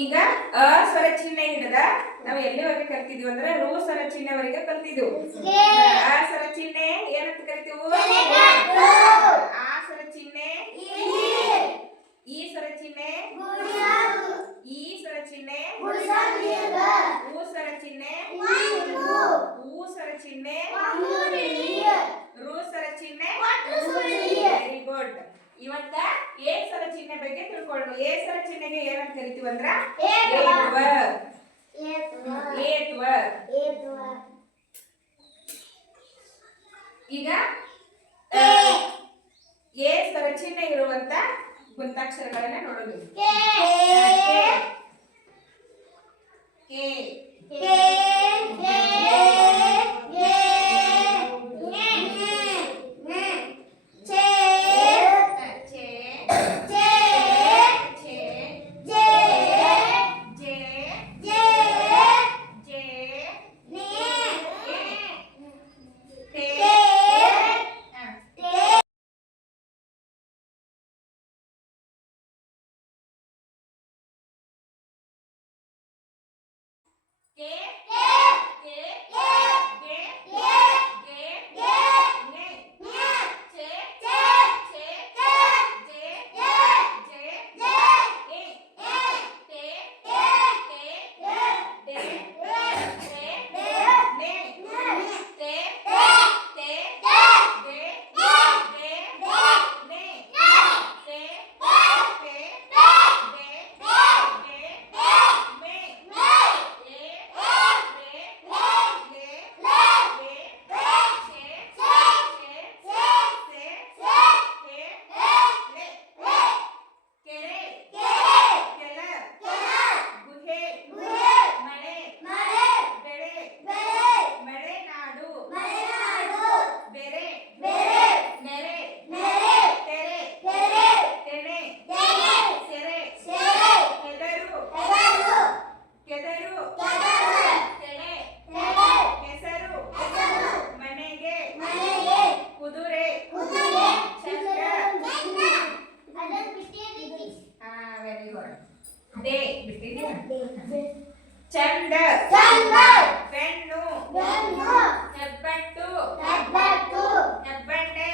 ಈಗ ಅ ಸ್ವರ ಚಿಹ್ನೆ ಹಿಡಿದ ನಾವು ಎಲ್ಲಿವರೆಗೆ ಕಲ್ತಿದ್ವಿ ಅಂದ್ರೆ ರು ಸ್ವರ ಚಿಹ್ನೆವರೆಗೆ ಕಲ್ತಿದ್ವು. ಆ ಸ್ವರ ಚಿಹ್ನೆ ಏನಂತ ಕರಿತೀವಿ? ಆ ಸ್ವರ ಚಿಹ್ನೆ, ಈ ಸ್ವರ ಚಿಹ್ನೆ, ಈ ಸ್ವರ ಚಿಹ್ನೆ, ಊ ಸ್ವರ ಚಿಹ್ನೆ, ಊ ಸ್ವರ ಚಿಹ್ನೆ, ರು ಸ್ವರ ಚಿಹ್ನೆ. Very good. ಇವತ್ತ ಏ ಸ್ವರ ಚಿಹ್ನೆ ಬಗ್ಗೆ ತಿಳ್ಕೊಳ್ಳೋಣ. ಏ ಸ್ವರ ಚಿಹ್ನೆಗೆ ಏನಂತ ಕರಿತೀವಿ ಅಂದ್ರ ಈಗ ಏ ಸ್ವರ ಚಿಹ್ನೆ ಇರುವಂತ ಗುಂತಾಕ್ಷರಗಳನ್ನ ನೋಡೋದು. ಚಂಡ, ಪೆನ್ನು, ಹೆಬ್ಬಟ್ಟು, ಹೆಬ್ಬಂಡೆ,